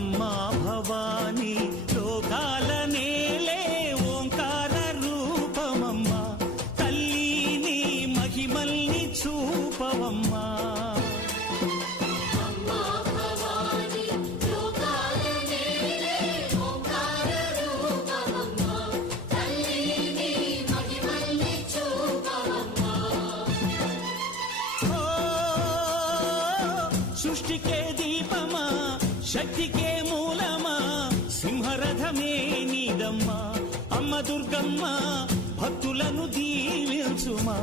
అమ్మా భవానీ లోకాల నేలే ఓంకార రూపమమ్మా తల్లి మహిమల్ని చూపవమ్మా సృష్టికే దీపమా శక్తికే మూలమా సింహరథమే నీదమ్మా అమ్మ దుర్గమ్మ భక్తులను దీవించుమా